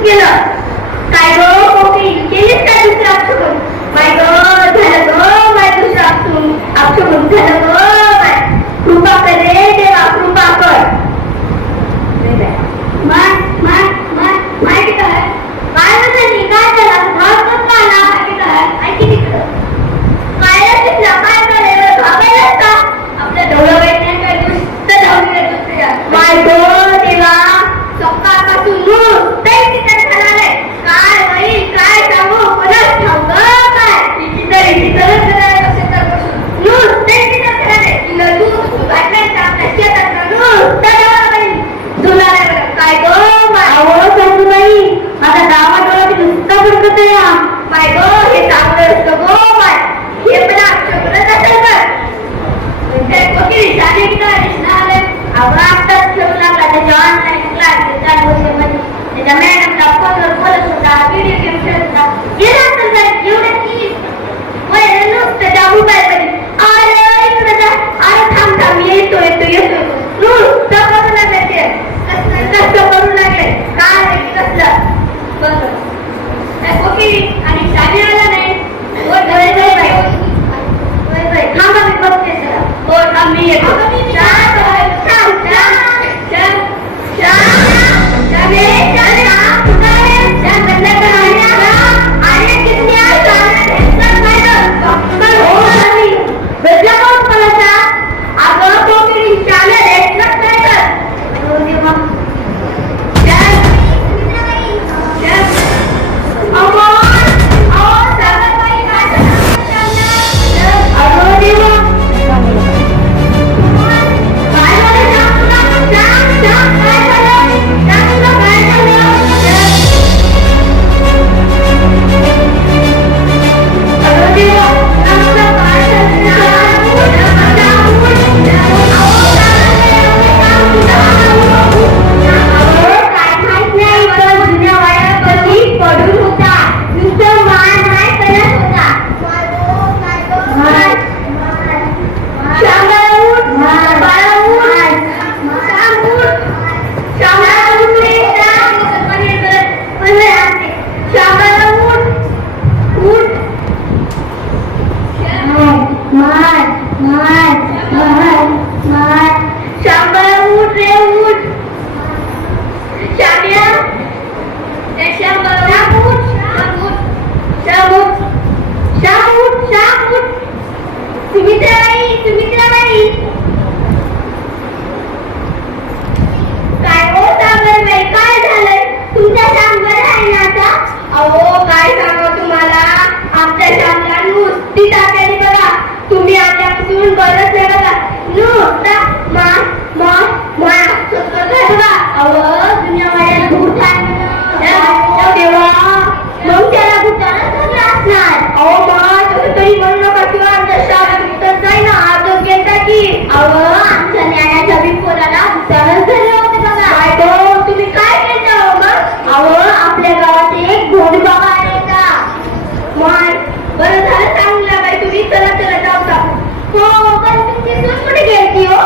गेलं. काय गो कोकी केलीस काय दुसरं अपशगुन? माय ग झालं ग माय दुसरं अपशगुन झालं ग माय. कृपा कर रे देवा, कृपा कर. माहिती काय काय झाली? काय झालं? भाग कसला आला? माहिती काय ऐकी तिकडं काय तिथला काय झालं? भागायलाच का आपल्या डोळ्यावाईट काय नुसतं धावून येत होते. माय ग देवा, सकाळपासून नुसतं तिथं झालंय. काय होईल काय सांगू कोणाच ठाऊक काय. इथं नुसतं तिथं झालंय. तिला दूध घातल्याचं आपल्या शेतात नुसतं धुलाय. काय ग अहो सासूबाई, माझा गावात नुसतं भडकत आहे. माय ग हे चांगलं असतं गो माय. हे पण अपशगुनच असेल तर कोकिळी झाली की काय दिसणार? अगं आत्ताच ठेवू लागला त्याच्या ऑनलाईन क्लास चालू होते. त्याच्या मॅडमला फोनवर बोलत होता, व्हिडिओ गेम खेळत होता. गेला असेल तर एवढं की नुसतं त्या मोबाईलमध्ये अरे इकडे जा, अरे थांब थांब येतो नुसतं करू लागले. ते कसं करू लागले काय माहिती कसलं. बघ कोकिळी आणि शाली आला नाही. थांबा मी बघते जरा. हो थांब मी येतो. कुठे गेली हो?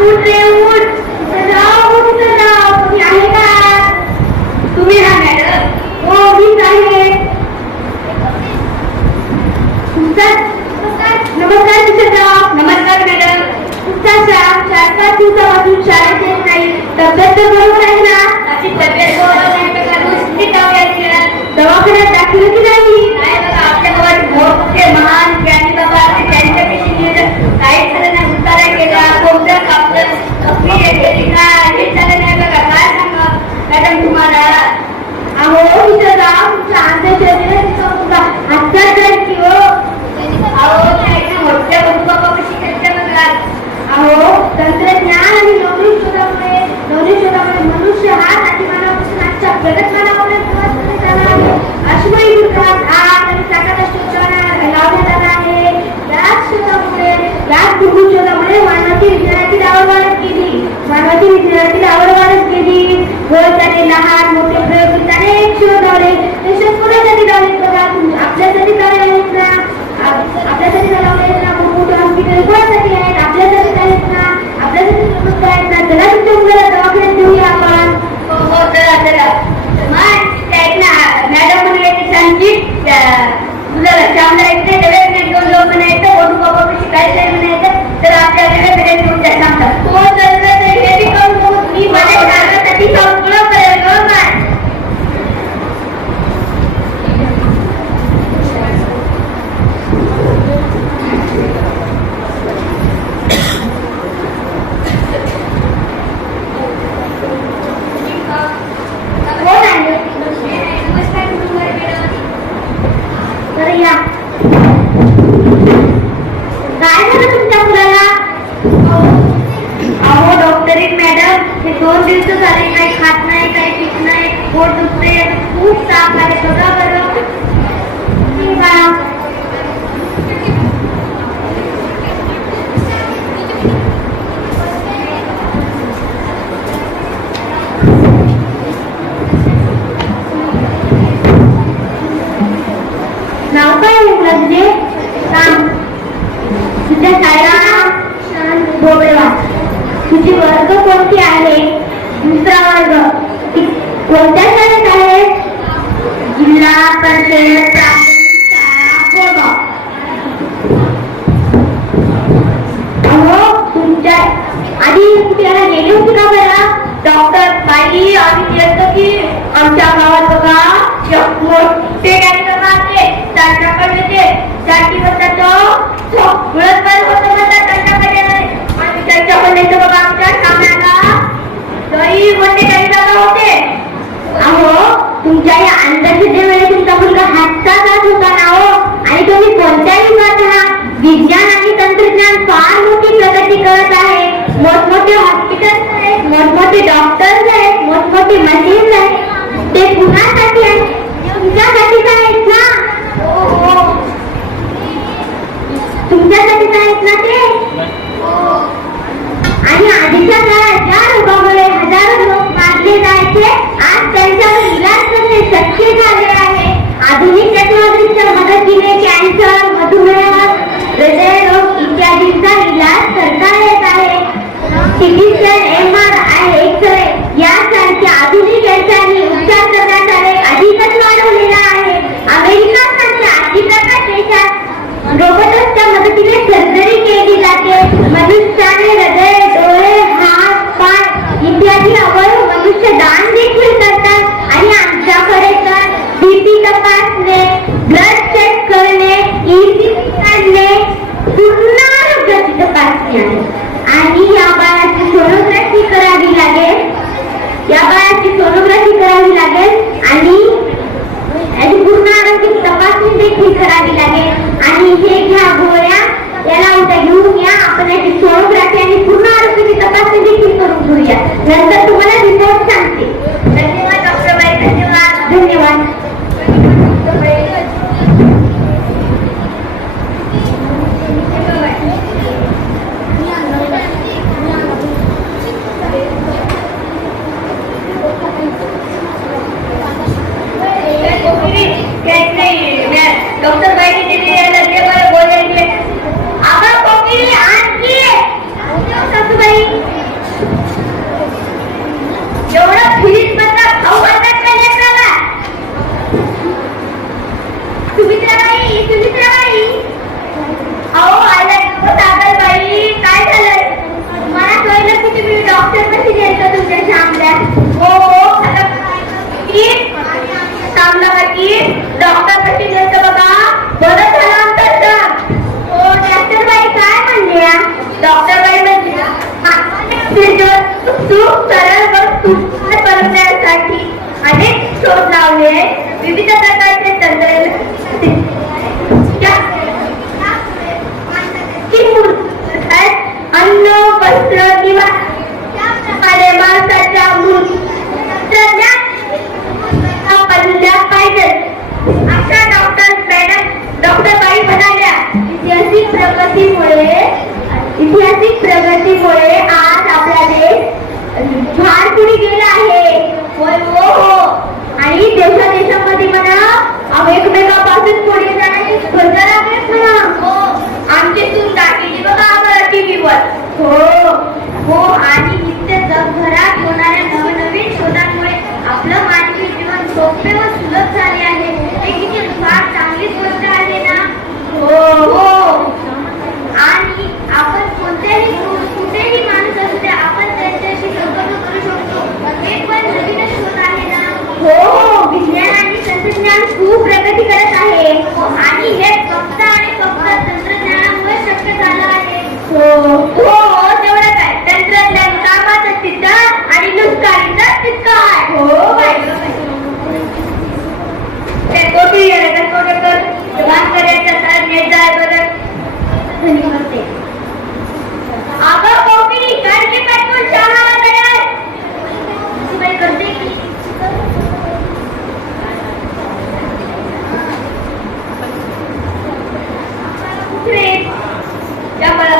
उठ रे उठ, तिथं जाऊ, तिथं जाऊ. तुम्ही आहे का? तुम्ही हा मॅडम? हो मीच आहे. नमस्कार शिक्षक. नमस्कार मॅडम. तुमचा 4-5 दिवसापासून शाळेत येत नाही. तब्येत तर बरोबर आहे ना? अशी तब्येत बरोबर नाही तर का नुसती दवाखान्यात दाखल की नाही? नाही बघा, आपल्या गावात मोठे महान ज्ञानी बाबा त्यांच्यापेक्षा नियोजन काहीच झालं नाही. उतारा केला, कोणत्या कापलं कपी घेतली का हेच झालं नाही बघा. काय सांगा मॅडम तुम्हाला? अहो तिथं जाऊ, तुमच्या अंधश्रद्धेला हातचाल करायची हो. अहो त्या मोठ्या बंधुबाबापाशी त्यांच्या बघा. अहो तंत्रज्ञान आणि नवरी शोधामुळे मनुष्य हा नातीमानापासून आजच्या प्रगत मानापर्यंत पोहोचण्यात आला आहे. अश्मयी दुर्गात आग आणि साखर लावण्यात आला आहे. याच शोधामुळे मानवाची विज्ञानातील आवड वाढत गेली. व त्याने लहान मोठे प्रयोग अनेक शोध लावले. ते शोध कोणासाठी लावले बघा? आपल्यासाठी लावले आहेत ना? आपल्यासाठी लावले आहेत ना? मोठे हॉस्पिटल कोणासाठी आहेत? आपल्यासाठी आहेत ना? आपल्यासाठी समजत आहेत ना? चला तुमच्या मुलाला दवाखान्यात घेऊया आपण. हो चला. मॅडम म्हणले की सांगची मुलाला श्यामला येते डबेत दोन लोक म्हणायचं ओढू बाबा कशी काय काय म्हणायचं तर आपल्या डबेकडे घेऊन त्या सांगतात. हो तर हे बी करून मी माझ्या कागदासाठी सगळं करेल हो काय. काय झालं तुमच्या मुलाला? अहो डॉक्टरीन मॅडम, हे 2 दिवस झाले काही खात नाही, काही पित नाही, पोट दुखते, खूप ताप आहे. बघा बरं. नाव काय आहे तुला तुझे? सांग. तुझ्या शाळेला बोबेवा. तुझी वर्ग कोणती आहे? 2रा वर्ग. कोणत्या शाळेत आहे? जिल्हा परिषद प्राथमिक शाळा बोरगाव. अहो तुमच्या आधी कुठे गेली होती का बरं? डॉक्टर बाई आम्ही येतो की आमच्या गावात बघा मोठे डॉक्टर राहते त्यांच्याकडे ते जाती बसतो सगळं बरं होतं म्हणतात त्यांच्याकडे. आणि त्यांच्याकडे बघा आमच्या सामन्याला दही मोठे काही जागा होते. अहो तुमच्या या अंधश्रद्धेमुळे तुमचा मुलगा हातचा जात होता ना हो. आणि तुम्ही कोणत्याही युगात आहात. विज्ञान आणि तंत्रज्ञान फार मोठी प्रगती करत आहे. मोठमोठे हॉस्पिटल्स आहेत, मोठमोठे डॉक्टर्स आहेत, मोठमोठे मशीन्स आहेत. ते कुणासाठी आहेत? तुमच्यासाठीच आहेत ना? तुमच्यासाठीच आहेत ना ते? आणि आधीच्या काळात ज्या रोगामुळे हजारो लोक मारले जायचे आज त्यांच्यावर इलाज करणे शक्य झाले आहे. आधुनिक टेक्नॉलॉजीच्या मदतीने कॅन्सर, मधुमेह, हृदयरोग इत्यादींचा इलाज करता येत आहे. सीटी स्कॅन, MRI, एक्सरे यासारख्या आधुनिक यंत्रांनी उपचार करण्याचा वेग अधिकच वाढवलेला आहे. अमेरिका सारख्या अतिप्रगत देशात रोबोटच्या मदतीने सर्जरी केली जाते. मनुष्याने हृदय, डोळे, हात, पाय इत्यादी अवयव मनुष्य दान देखील करतात. आणि आमच्याकडे तर BP तपासणे, ब्लड चेक करणे, ECG काढणे, पूर्ण आरोग्याची तपासणी आहे. आणि या बाळाची सोनोग्राफी करावी लागेल. आणि पूर्ण आरोग्याची तपासणी देखील करावी लागेल. आणि हे घ्या गोळ्या, याला उद्या घेऊन या. आपण याची सोनोग्राफी आणि पूर्ण आरोग्याची तपासणी देखील करून घेऊया. नंतर तुम्हाला रिपोर्ट सांगते. धन्यवाद डॉक्टर बाई. धन्यवाद. डॉक्टर बाई बोलायचे आबा कोकिली आणखी डॉक्टरबाई म्हणजे सुख सरळ व सुखकर बनवण्यासाठी अनेक शोध लावले, विविध प्रकारचे तंत्र अन्न, वस्त्र किंवा माणसाच्या बनल्या पाहिजे अशा डॉक्टरबाई म्हणाल्या. ऐतिहासिक प्रगतीमुळे आज आपला देश फार पुढे गेला आहे. होय हो, आणि देशादेशामध्ये म्हणा एकमेकापासून पुढे जाण्याची स्पर्धा लागेल म्हणा. हो, आमची सून दाखवली बघा आम्हाला टीव्हीवर. हो, आणि नित्य जगभरात होणाऱ्या नवनवीन शोधांमुळे आपलं मानवी जीवन सोपे व सुलभ झाले आहे. हे किती फार चांगली गोष्ट आहे ना. हो, आणि आपण कुठेही माणूस असू द्या, आपण त्यांच्याशी संपर्क करू शकतो. हे पण नवीनच शोध आहे ना. हो, विज्ञान आणि तंत्रज्ञान खूप प्रगती करत आहे, आणि हे फक्त आणि फक्त तंत्रज्ञानामुळे शक्य झालं आहे. हो, तेवढं काय, तंत्रज्ञान कामाचं तिथं आणि नुसकारीचं तितकं आहे. हो बाई, ते कोटी भास्कराच्या नेट बघत म्हणते, अगं कोकिळी काढली पेट्रोल चहाला तयार. बाई करते की त्या मला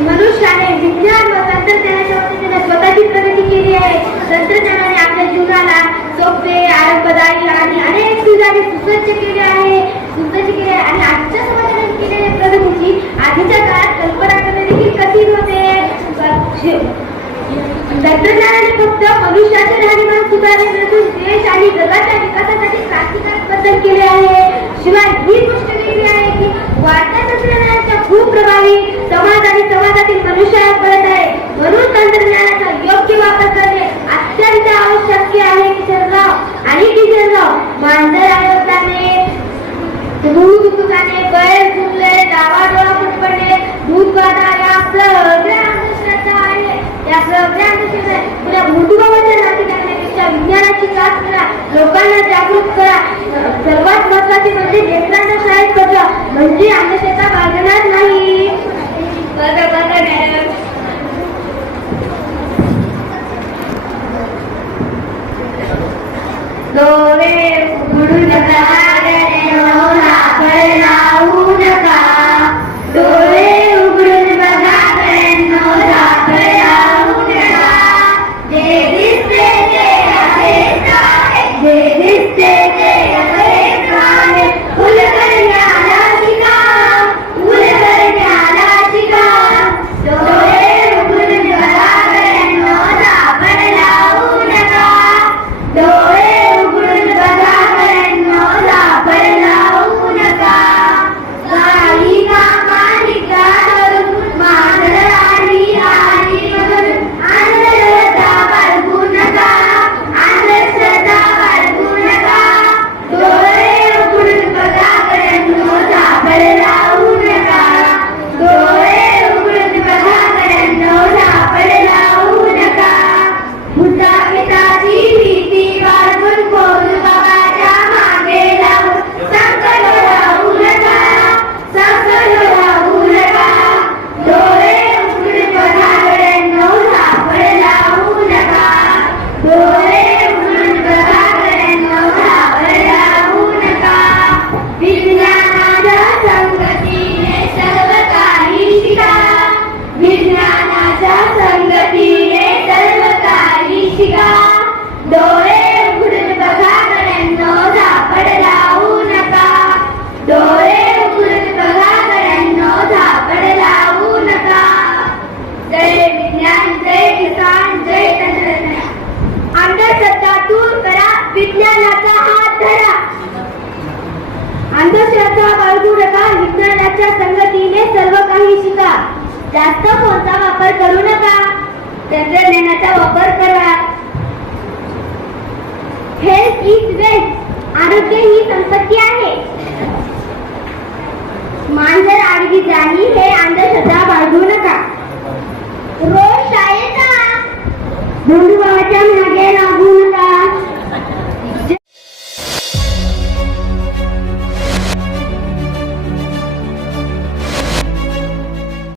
मनुष्याने विज्ञान व तंत्रज्ञानाच्या मदतीने स्वतःची प्रगती केली आहे. तंत्रज्ञानाने आपल्या जीवनाला सोपे, आरामदायी आणि अनेक सुविधांनी सुसज्ज केले आहे. आणि आजच्या समाजाने केलेल्या प्रगतीची आधीच्या काळात कल्पना करणे देखील कठीण होते. तंत्रज्ञानाने फक्त मनुष्याचे राहणीमान सुधारले नसून देश आणि जगाच्या विकासासाठी क्रांतिकारक बदल केले आहे. शिवाय ही गोष्ट वेगळी आहे की वाढत्या तंत्रज्ञानाचा खूप प्रभावी समाज आणि समाजातील मनुष्यावर पडत आहे. म्हणून तंत्रज्ञानाचा योग्य वापर करणे अत्यंत आवश्यक आहे. किशोरराव मांजर आवडताने, दूध उकळताने, बैल झुलले, डावाडोळा फटफडणे, दूध गाडा, या सगळ्या अंधश्रद्धा आहे. या सगळ्या अंधश्रद्धा मृत्यूबाबतच्या नाती करण्यापेक्षा विज्ञानाची कास करा, लोकांना जागृत करा. सर्वात महत्त्वाचे म्हणजे लेकरांना शाळेत पाठवा, म्हणजे अंधश्रद्धा बाळगणार नाही. बघा मॅडम, डोळे उघडू नका, लावू नका. डोळे उघडून बघा, लावू नका. जे दिसते ते आहेच आहे, जे दिसते ते आहेच आहे. फुलकर ज्ञानाची काम, फुलकर ज्ञानाची काम. डोळे अंधश्रद्धा बाळगू नका, विज्ञानाच्या संगतीने सर्व काही शिका. जास्त फोनचा वापर करू नका, तंत्रज्ञानाचा वापर करा. हेल्थ इज वेल्थ, आरोग्य ही संपत्ती आहे. मांजर आडवी जाणी हे अंधश्रद्धा बाळगू नका. रोज शाळेत जा, बंधुभावाच्या मागे